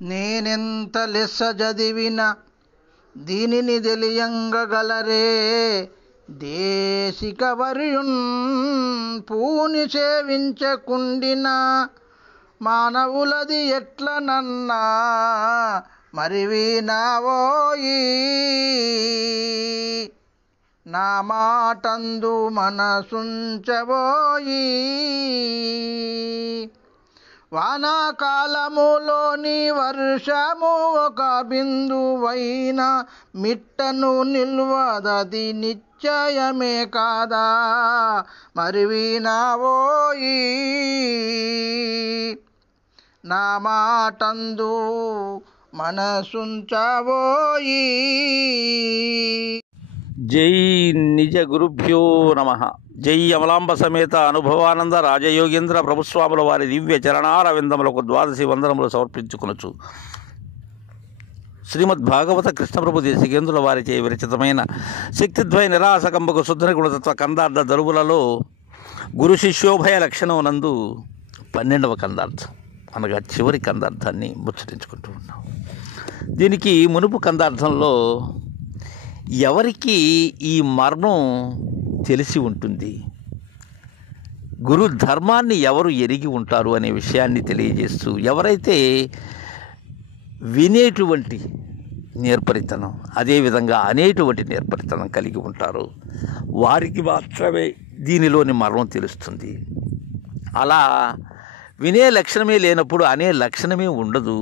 నేనెంత లెస్స చదివిన దీనిని తెలియంగగలరే, దేశిక వర్యున్ పూని సేవించకుండిన మానవులది ఎట్లనన్నా మరి వినవోయి. నా మాటందు మనసుంచబోయి. వానాకాలములోని వర్షము ఒక బిందువైన మిట్టను నిల్వదది నిశ్చయమే కాదా మరి వినవోయి. నా మాటందు మనసుంచబోయి. జై నిజ గురుభ్యో నమః. జై అమలాంబ సమేత అనుభవానంద రాజయోగేంద్ర ప్రభుస్వాముల వారి దివ్య చరణార విందములకు ద్వాదశి వందనములు సమర్పించుకొనొచ్చు. శ్రీమద్ భాగవత కృష్ణప్రభు దేశికేంద్రుల వారిచే విరచితమైన శక్తిద్వయ నిరాసకంబకు శుద్ధ గుణతత్వ కందార్థ దరువులలో గురు శిష్యోభయ లక్షణం నందు 12వ కందార్థం అనగా చివరి కందార్థాన్ని ముచ్చటించుకుంటూ ఉన్నాం. దీనికి మునుపు కందార్థంలో ఎవరికి ఈ మర్మం తెలిసి ఉంటుంది, గురు ధర్మాన్ని ఎవరు ఎరిగి ఉంటారు అనే విషయాన్ని తెలియజేస్తూ, ఎవరైతే వినేటువంటి నేర్పరితనం అదేవిధంగా అనేటువంటి నేర్పరితనం కలిగి ఉంటారో వారికి మాత్రమే దీనిలోని మర్మం తెలుస్తుంది. అలా వినే లక్షణమే లేనప్పుడు అనే లక్షణమే ఉండదు.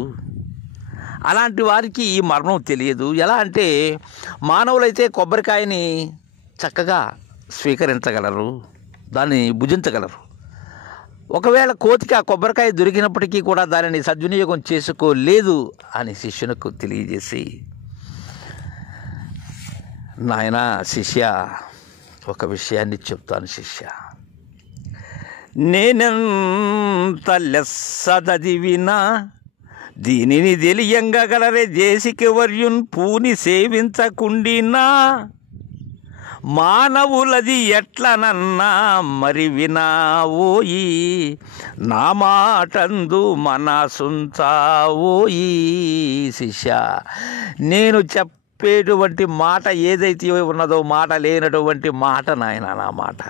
అలాంటి వారికి ఈ మర్మం తెలియదు. ఎలా అంటే మానవులైతే కొబ్బరికాయని చక్కగా స్వీకరించగలరు, దాన్ని భుజించగలరు. ఒకవేళ కోతికి ఆ కొబ్బరికాయ దొరికినప్పటికీ కూడా దానిని సద్వినియోగం చేసుకోలేదు అని శిష్యునికి తెలియజేసి, నాయనా శిష్య, ఒక విషయాన్ని చెప్తాను శిష్య, నేనెంత లెస్స చదివినా దీనిని తెలియంగగలరే, దేశిక వర్యున్ పూని సేవించకుండినా మానవులది ఎట్లనన్నా మరి వినవోయి. నా మాటందు మనసుంచబోయి. శిష్య, నేను చెప్పేటువంటి మాట ఏదైతే ఉన్నదో, మాట లేనటువంటి మాట నాయన నా మాట.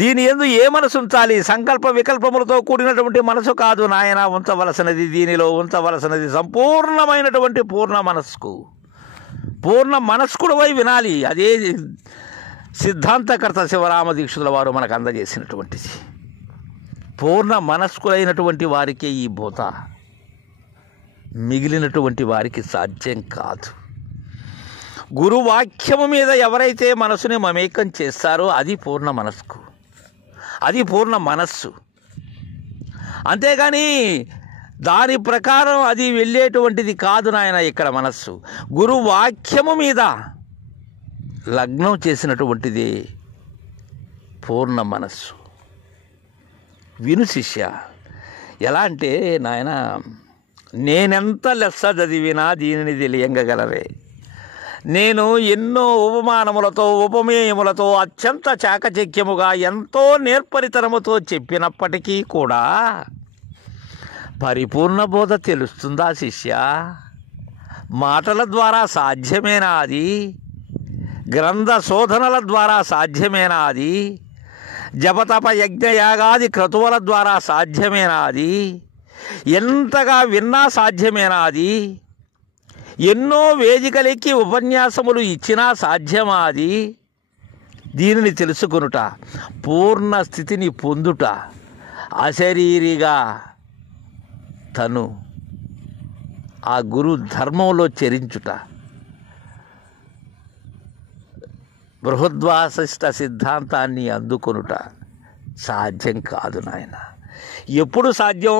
దీని యందు ఏ మనసు ఉంచాలి? సంకల్ప వికల్పములతో కూడినటువంటి మనసు కాదు నాయన ఉంచవలసినది. దీనిలో ఉంచవలసినది సంపూర్ణమైనటువంటి పూర్ణ మనస్కు, పూర్ణ మనస్కుడివై వినాలి. అదే సిద్ధాంతకర్త శివరామ దీక్షితుల వారు మనకు అందజేసినటువంటిది. పూర్ణ మనస్కులైనటువంటి వారికే ఈ బోధ, మిగిలినటువంటి వారికి సాధ్యం కాదు. గురువాక్యము మీద ఎవరైతే మనసుని మమేకం చేస్తారో అది పూర్ణ మనస్కు, అది పూర్ణ మనస్సు. అంతేగాని దాని ప్రకారం అది వెళ్ళేటువంటిది కాదు నాయన ఇక్కడ మనస్సు. గురువాక్యము మీద లగ్నం చేసినటువంటిది పూర్ణ మనస్సు. విను శిష్య. ఎలా అంటే నాయన, నేనెంత లెస్స చదివినా దీనిని తెలియంగగలరే, నేను ఎన్నో ఉపమానములతో ఉపమేయములతో అత్యంత చాకచక్యముగా ఎంతో నేర్పరితనముతో చెప్పినప్పటికీ కూడా పరిపూర్ణ బోధ తెలుస్తుందా శిష్య? మాటల ద్వారా సాధ్యమేనా అది? గ్రంథ శోధనల ద్వారా సాధ్యమేనా అది? జపతప యజ్ఞయాగాది క్రతువుల ద్వారా సాధ్యమేనా అది? ఎంతగా విన్నా సాధ్యమేనా అది? ఎన్నో వేదికలెక్కి ఉపన్యాసములు ఇచ్చినా సాధ్యమా అది? దీనిని తెలుసుకొనుట, పూర్ణ స్థితిని పొందుట, అశరీరిగా తను ఆ గురు ధర్మంలో చరించుట, బృహద్వాసిష్ట సిద్ధాంతాన్ని అందుకొనుట సాధ్యం కాదు నాయన. ఎప్పుడు సాధ్యం?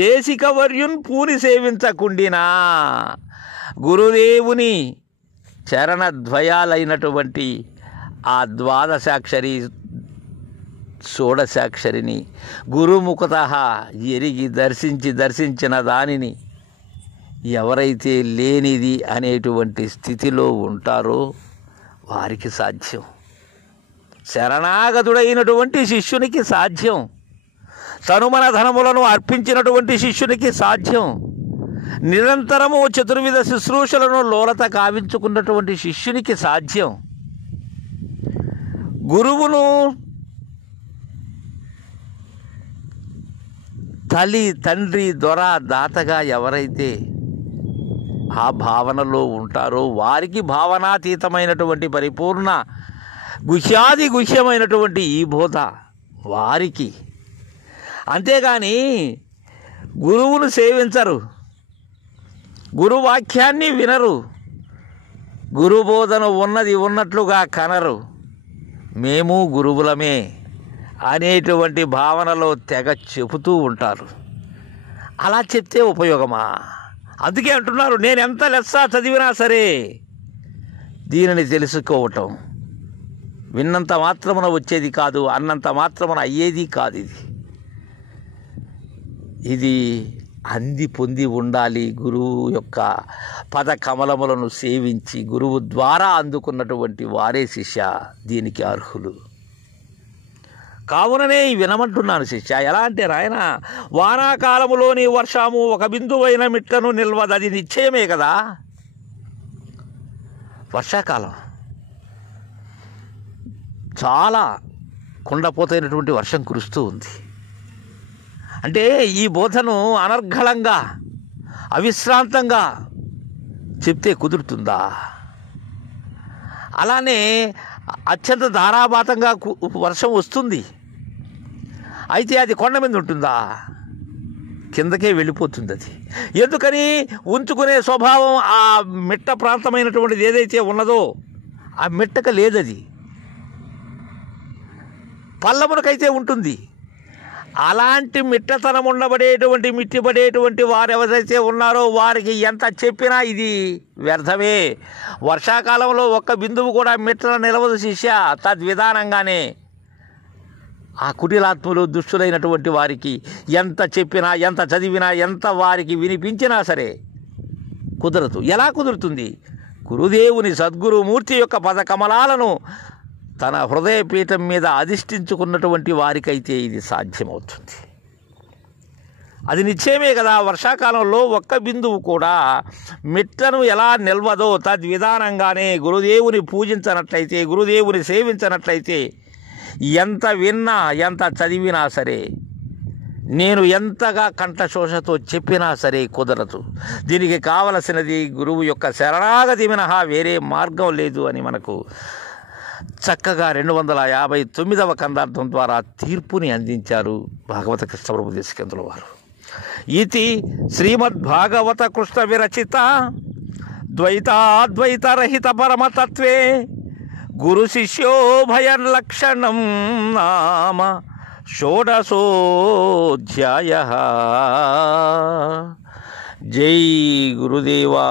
దేశిక వర్యున్ పూని సేవించకుండినా, గురుదేవుని చరణద్వయాలైనటువంటి ఆ ద్వాదశాక్షరి షోడశాక్షరిని గురుముఖత ఎరిగి దర్శించిన దానిని ఎవరైతే లేనిది అనేటువంటి స్థితిలో ఉంటారో వారికి సాధ్యం. శరణాగతుడైనటువంటి శిష్యునికి సాధ్యం. తనుమన ధనములను అర్పించినటువంటి శిష్యునికి సాధ్యం. నిరంతరము చతుర్విధ శుశ్రూషలను లోలత కావించుకున్నటువంటి శిష్యునికి సాధ్యం. గురువును తల్లి, తండ్రి, దొర, దాతగా ఎవరైతే ఆ భావనలో ఉంటారో వారికి భావనాతీతమైనటువంటి పరిపూర్ణ గుహ్యాది గుహ్యమైనటువంటి ఈ బోధ వారికి. అంతేగాని గురువును సేవించరు, గురువాక్యాన్ని వినరు, గురుబోధన ఉన్నది ఉన్నట్లుగా కనరు, మేము గురువులమే అనేటువంటి భావనలో తెగ చెబుతూ ఉంటారు. అలా చెప్తే ఉపయోగమా? అందుకే అంటున్నారు, నేను ఎంత లెస్స చదివినా సరే దీనిని తెలుసుకోవటం విన్నంత మాత్రమున వచ్చేది కాదు, అన్నంత మాత్రమున అయ్యేది కాదు. ఇది అంది పొంది ఉండాలి. గురువు యొక్క పద కమలములను సేవించి గురువు ద్వారా అందుకున్నటువంటి వారే శిష్య దీనికి అర్హులు. కావుననే వినమంటున్నాను శిష్య. ఎలా అంటే రాయన, వానాకాలములోని వర్షము ఒక బిందువైన మిట్టను నిల్వదు, అది నిశ్చయమే కదా. వర్షాకాలం చాలా కుండపోతైనటువంటి వర్షం కురుస్తూ ఉంది అంటే ఈ బోధను అనర్గళంగా అవిశ్రాంతంగా చెప్తే కుదురుతుందా? అలానే అత్యంత ధారాపాతంగా వర్షం వస్తుంది, అయితే అది కొండ మీద ఉంటుందా? కిందకే వెళ్ళిపోతుంది. అది ఎందుకని? ఉంచుకునే స్వభావం ఆ మిట్ట ప్రాంతమైనటువంటిది ఏదైతే ఉన్నదో ఆ మిట్టక లేదది, పల్లమునకైతే ఉంటుంది. అలాంటి మిట్టతనం ఉండబడేటువంటి మిట్టిపడేటువంటి వారు ఎవరైతే ఉన్నారో వారికి ఎంత చెప్పినా ఇది వ్యర్థమే. వర్షాకాలంలో ఒక్క బిందువు కూడా మిట్టన నిలవదు శిష్య. తద్విధానంగానే ఆ కుటిలాత్ములు దుష్టులైనటువంటి వారికి ఎంత చెప్పినా, ఎంత చదివినా, ఎంత వారికి వినిపించినా సరే కుదరదు. ఎలా కుదురుతుంది? గురుదేవుని సద్గురుమూర్తి యొక్క పద కమలాలను తన హృదయపీఠం మీద అధిష్ఠించుకున్నటువంటి వారికైతే ఇది సాధ్యమవుతుంది. అది నిశ్చయమే కదా. వర్షాకాలంలో ఒక్క బిందువు కూడా మిట్టను ఎలా నిల్వదో తద్విధానంగానే గురుదేవుని పూజించనట్లయితే, గురుదేవుని సేవించనట్లయితే ఎంత విన్నా, ఎంత చదివినా సరే, నేను ఎంతగా కంఠశోషతో చెప్పినా సరే కుదరదు. దీనికి కావలసినది గురువు యొక్క శరణాగతి మినహా వేరే మార్గం లేదు అని మనకు చక్కగా 259వ కందార్థం ద్వారా తీర్పుని అందించారు భాగవత కృష్ణ ప్రభు దేశికేంద్రుల వారు. ఇది శ్రీమద్భాగవత కృష్ణ విరచిత ద్వైతాద్వైతరహిత పరమతత్వే గురు శిష్యోభయం లక్షణం నామ షోడశోధ్యాయ. జై గురుదేవా.